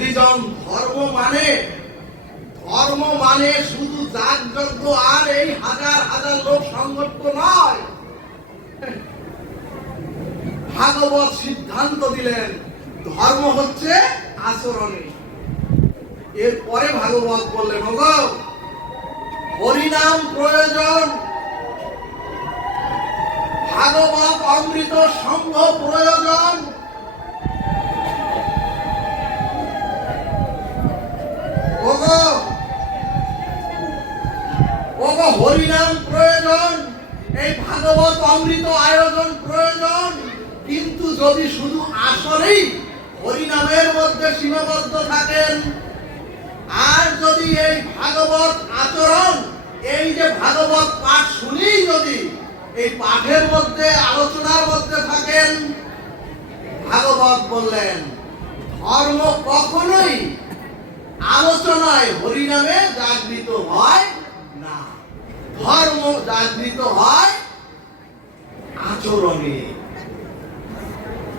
সুধীজন, ধর্ম মানে শুধু যাগযজ্ঞ আর এই হাজার হাজার লোক সংগঠিত নয়। ভাগবত সিদ্ধান্ত দিলেন ধর্ম হচ্ছে আচরণে। এরপরে ভাগবত বললেন, ওগো হরিনাম প্রয়োজন, ভাগবত অমৃত সংঘ প্রয়োজন, ওগো হরিনাম প্রয়োজন, এই ভাগবত অমৃত আয়োজন প্রয়োজন। কিন্তু যদি শুধু আসরেই হরিনামের মধ্যে সীমাবদ্ধ থাকেন, আর যদি এই ভাগবত আচরণ, এই যে ভাগবত পাঠ শুনেই যদি এই পাঠের মধ্যে আলোচনার মধ্যে থাকেন, ভাগবত বললেন ধর্ম কখনোই আলোচনায় হরিনামে জাগৃত হয় না, ধর্ম জাগৃত হয় আচরণে।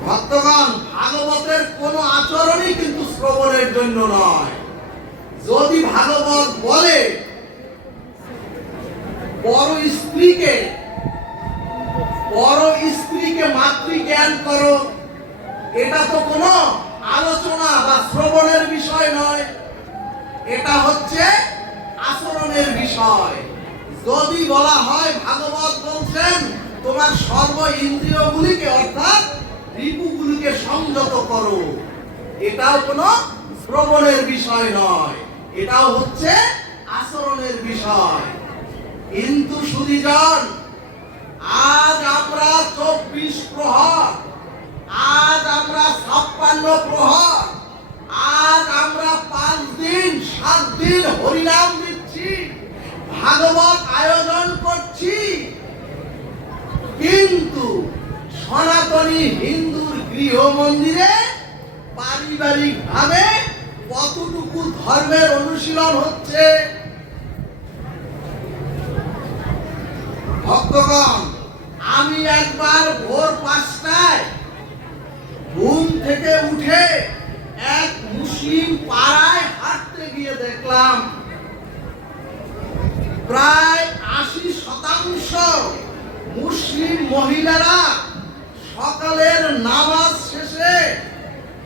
ভক্তগণ, ভাগবতের কোন আচরণই কিন্তু শ্রবণের জন্য নয়। যদি ভাগবত বলে পর স্ত্রীকে মাতৃজ্ঞান করো, এটা তো কোনো আলোচনা বা শ্রবণের বিষয় নয়, এটা হচ্ছে আচরণের বিষয়। যদি বলা হয় ভাগবত বলছেন তোমার সর্ব ইন্দ্রিয়গুলিকে অর্থাৎ রিপুগুলিকে সংযত করো, এটাও কোনো শ্রবণের বিষয় নয়, এটাও হচ্ছে আচরণের বিষয়। কিন্তু সুধীজন, আজ আমরা 24 প্রহর, আজ আমরা 56 প্রহর, আজ আমরা 5 দিন 7 দিন হরিনাম দিচ্ছি, ভাগবত আয়োজন করছি, কিন্তু সনাতনী হিন্দুর গৃহ মন্দিরে পারিবারিক ভাবে কতটুকু ধর্মের অনুশীলন হচ্ছে? ভক্তগণ, আমি একবার ভোর 5টায় ঘুম থেকে উঠে এক মুসলিম পাড়ায় হাঁটতে গিয়ে দেখলাম প্রায় 80% মুসলিম মহিলারা সকালের নামাজ শেষে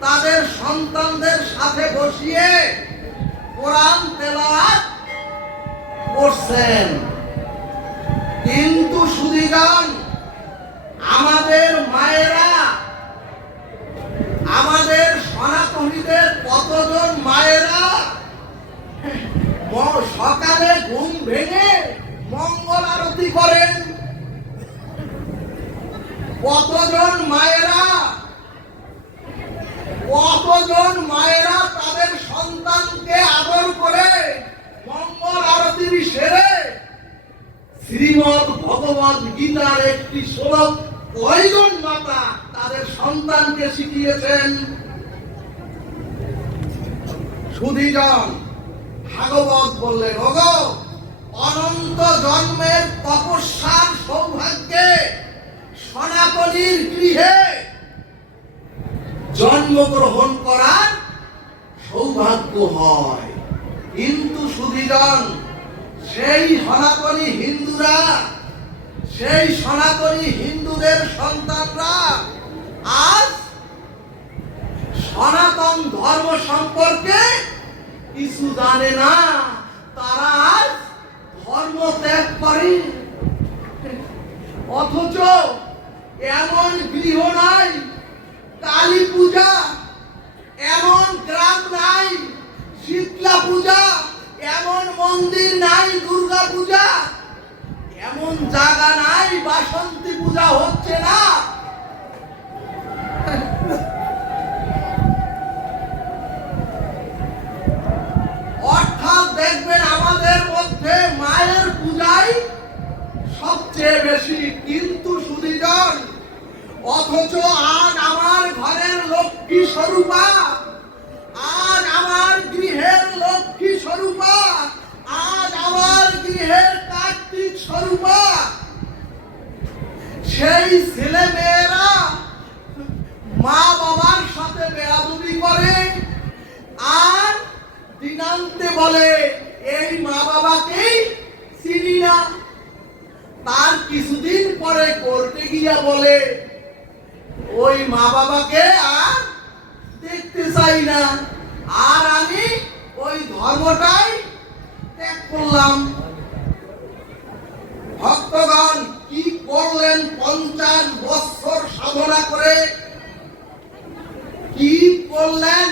তাদের সন্তানদের সাথে বসিয়ে কোরআন তেলাওয়াত করছেন। কিন্তু সুধীগণ, আমাদের মায়েরা, আমাদের সনাতনীদের কতজন মায়েরা সকালে ঘুম ভেঙে মঙ্গল আরতি করেন? কতজন মায়েরা তাদের সন্তানকে আদর করে মঙ্গল আরতি সেরে শ্রীমদ্ ভগবদ গীতার একটি শ্লোক কয়জন মাতা তাদের সন্তানকে শিখিয়েছেন? সুধীজন, ভাগবত বললেন, ওগো অনন্ত জন্মের তপস্যার সৌভাগ্যে সনাতনীর গৃহে জন্মগ্রহণ করার সৌভাগ্য হয়। কিন্তু সুধীজন, সেই সনাতনী হিন্দুদের সন্তানরা আজ সনাতন ধর্ম সম্পর্কে কিছু জানে না, তারা আজ ধর্ম ত্যাগ করে। অথচ এমন গৃহ নাই, কালী পূজা এমন গ্রাম নাই, শীতলা পূজা এমন মন্দির নাই, দুর্গা পূজা এমন জায়গা নাই, বাসন্তী পূজা হচ্ছে না। অর্থাৎ দেখবেন আমাদের মধ্যে মায়ের পূজাই সবচেয়ে বেশি। কিন্তু সুধীজন, অথচ আজ আমার ঘরের লক্ষ্মী স্বরূপা, আজ আমার গৃহের লক্ষ্মী স্বরূপা, আজ আমার গৃহের কার্তিক স্বরূপা, সেই ছেলে মেয়েরা মা বাবার সাথে বেয়াদবি করে, আনতে বলে, এই মা বাবাকেই চিনি না। তার কিছুদিন পরে কোর্টে গিয়া বলে, ওই মা বাবাকে আর দেখতে চাই না, আর আমি ওই ধর্মটাই ত্যাগ করলাম। ভক্তগণ কি করলেন 50 বছর সাধনা করে? কি করলেন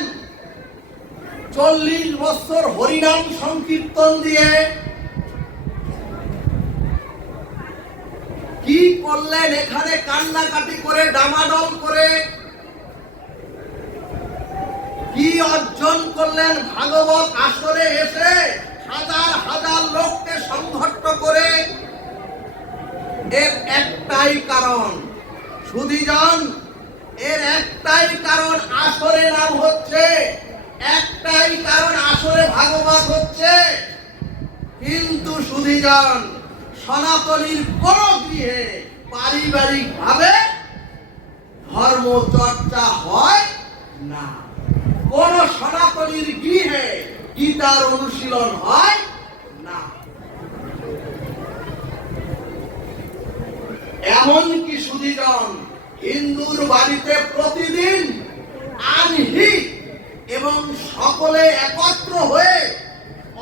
40 বছর হরিনাম সংকীর্তন দিয়ে? কি করলেন এখানে কান্নাকাটি করে, ডামাডোল করে? কি অর্জন করলেন ভাগবত আসরে এসে হাজার হাজার লোককে সংঘট্ট করে? এর একটাই কারণ, সুধীজন, এর একটাই কারণ, আসরে নাম হচ্ছে, একটাই কারণ, আসরে ভাগবত হচ্ছে। কিন্তু সুধীজন, সনাতনীর কোন গৃহে পারিবারিক ভাবে ধর্ম চর্চা হয় না। কোন সনাতনীর গৃহে গীতার অনুশীলন হয় না। এমনকি সুধীজন, হিন্দুর বাড়িতে প্রতিদিন আনহিক এবং সকলে একত্র হয়ে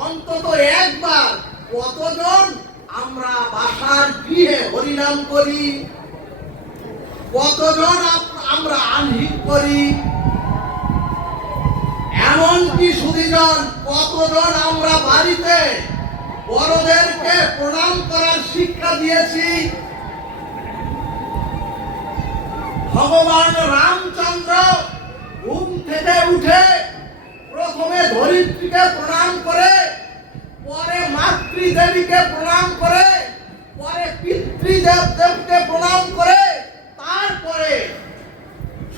অন্তত একবার কতজন আমরা বাসার গৃহে হরিনাম করি? কতজন আমরা আনহিক করি? এমনকি সুধীজন, কতজন আমরা বাড়িতে বড়দেরকে প্রণাম করার শিক্ষা দিয়েছি? ভগবান রামচন্দ্র ঘুম থেকে উঠে প্রথমে ধরিত্রীকে প্রণাম করে, পরে মাতৃদেবীকে প্রণাম করে, পরে পিতৃদেবকে প্রণাম করে, তারপরে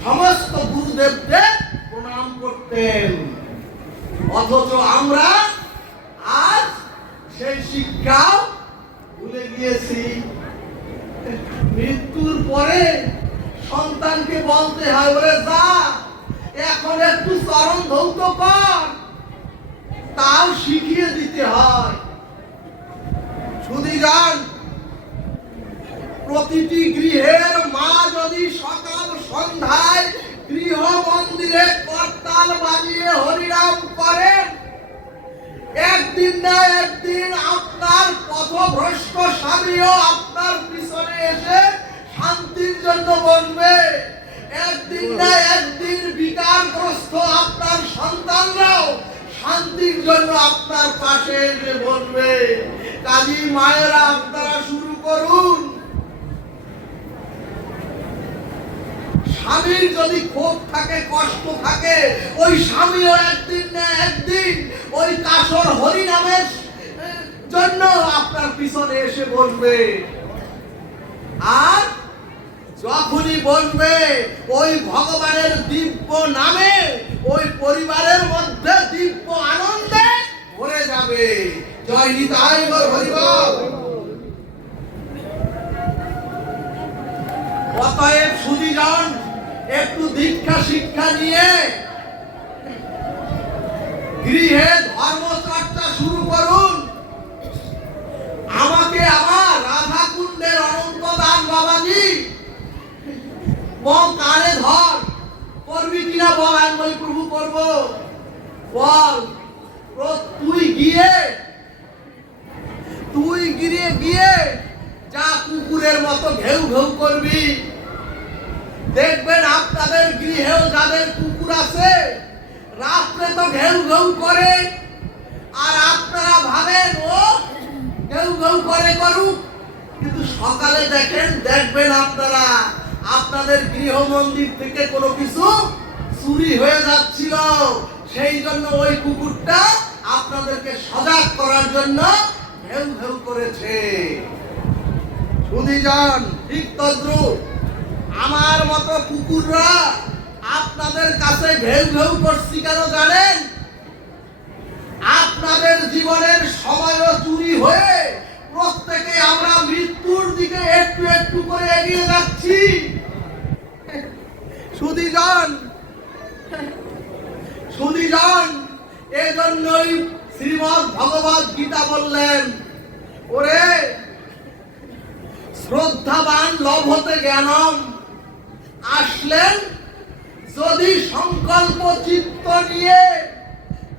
সমস্ত গুরুদেবকে প্রণাম করতেন। অথচ আমরা আজ সেই শিক্ষাও ভুলে গিয়েছি। মৃত্যুর পরে সন্তানকে বলতে হয়, বলে যা এখন একটু চরণ ধৌত কর, তাও শিখিয়ে দিতে হয়। সুধীজন, প্রতিটি গৃহের মা যদি সকাল সন্ধ্যায় গৃহ মন্দিরে করতাল বাজিয়ে হরিনাম করেন, একদিন না একদিন আপনার পথভ্রষ্ট স্বামীও আপনার পিছনে এসে শান্তির জন্য বলবে। একদিন না একদিন বিকারগ্রস্ত আপনার সন্তানরাও শান্তির জন্য আপনার পাশে এসে বলবে। কাজী মায়েরা, আপনারা শুরু করুন। স্বামীর যদি ক্ষোভ থাকে, কষ্ট থাকে, ওই স্বামীও একদিন না একদিন ওই কাসর হরিনামের জন্য আপনার পিছনে এসে বসবে। আর যখনই বসবে, ওই ভগবানের দিব্য নামে ওই পরিবারের মধ্যে দিব্য আনন্দে ভরে যাবে। জয় নিতাই গৌর হরিবল। অতএব সুধীজন, একটু দীক্ষা শিক্ষা নিয়ে গৃহে ধর্ম চর্চা শুরু করুন। আমাকে আমার রাধা কুণ্ডের অনন্ত দান বাবাজি কানে ধর, করবি কিনা বল? আমি বলি, প্রভু করব। বল, তুই গিয়ে যা কুকুরের মতো ঘেউ ঘেউ করবি। দেখবেন আপনাদের গৃহেও যাদের কুকুর আছে, রাত্রে তো ঘেউ ঘেউ করে, আর আপনারা ভাবেন ও ঘেউ ঘেউ করে করুক, কিন্তু সকালে দেখবেন আপনারা আপনাদের গৃহ মন্দির থেকে কোনো কিছু চুরি হয়ে যাচ্ছিল। সেই জন্য ওই কুকুরটা আপনাদেরকে সজাগ করার জন্য ঘেউ ঘেউ করেছে। সুধীজন, ঠিক তদ্রূপ আমার মতো কুকুররা আপনাদের কাছে ঘেউ ঘেউ করছি কেন জানেন? আপনাদের জীবনের সময়ও চুরি হয়ে প্রত্যেকে আমরা মৃত্যুর দিকে একটু একটু করে এগিয়ে যাচ্ছি। সুধীজন, এজন্যই শ্রীমদ্ ভগবদ গীতা বললেন, ওরে শ্রদ্ধাবান লভতে জ্ঞানম, আসলেন যদি সংকল্প চিত্ত নিয়ে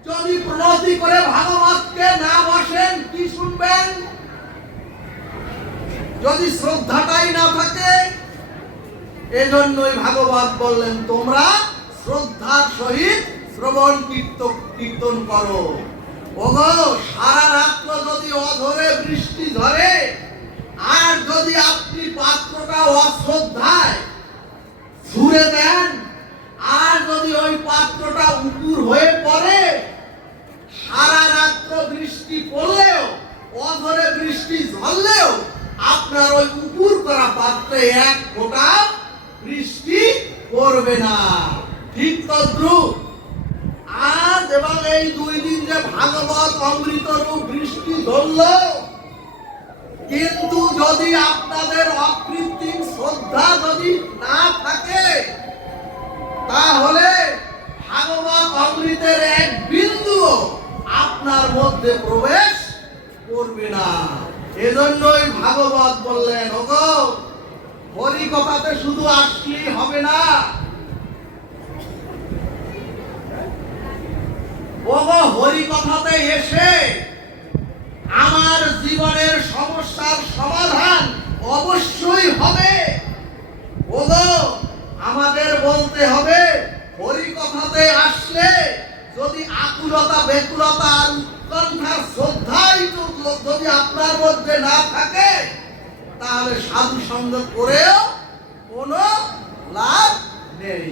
যদি প্রণতি করে ভাগবতকে না বসেন, কি শুনবেন? যদি শ্রদ্ধাটাই না থাকে, এজন্যই ভাগবত বললেন তোমরা শ্রদ্ধার সহিত শ্রবণ কীর্তন করো। ওগো, সারা রাত্র যদি অধরে বৃষ্টি ধরে আর যদি আপনি পাত্রটা অশ্রদ্ধায় ছুঁড়ে দেন আর যদি ওই পাত্রটা উপুর হয়ে পড়ে, সারা রাত্র বৃষ্টি পড়লেও অধরে বৃষ্টি ঝরলেও আপনার ওই উপুর করা পাত্রে এক ফোঁটা বৃষ্টি পড়বে না। ঠিক তদ্রূপ আজ এবং এই 2 দিন যে ভাগবত অমৃত রূপ বৃষ্টি ধরল, কিন্তু যদি আপনাদের অকৃত্রিম শ্রদ্ধা যদি না থাকে, তাহলে ভাগবত অমৃতের এক বিন্দু আপনার মধ্যে প্রবেশ করবে না। এজন্যই ভাগবত বললেন, ওগো হরি কথাতে শুধু আসলেই হবে না, ওগো হরি কথাতে এসে আমার জীবনের সমস্যার সমাধান অবশ্যই হবে। ওগো আমাদের বলতে হবে, হরি কথাতে আসলে যদি আকুলতা বেকুলতা আর উৎকণ্ঠার শ্রদ্ধাই যদি আপনার মধ্যে না থাকে, তাহলে সাধু সঙ্গ করেও কোনো লাভ নেই।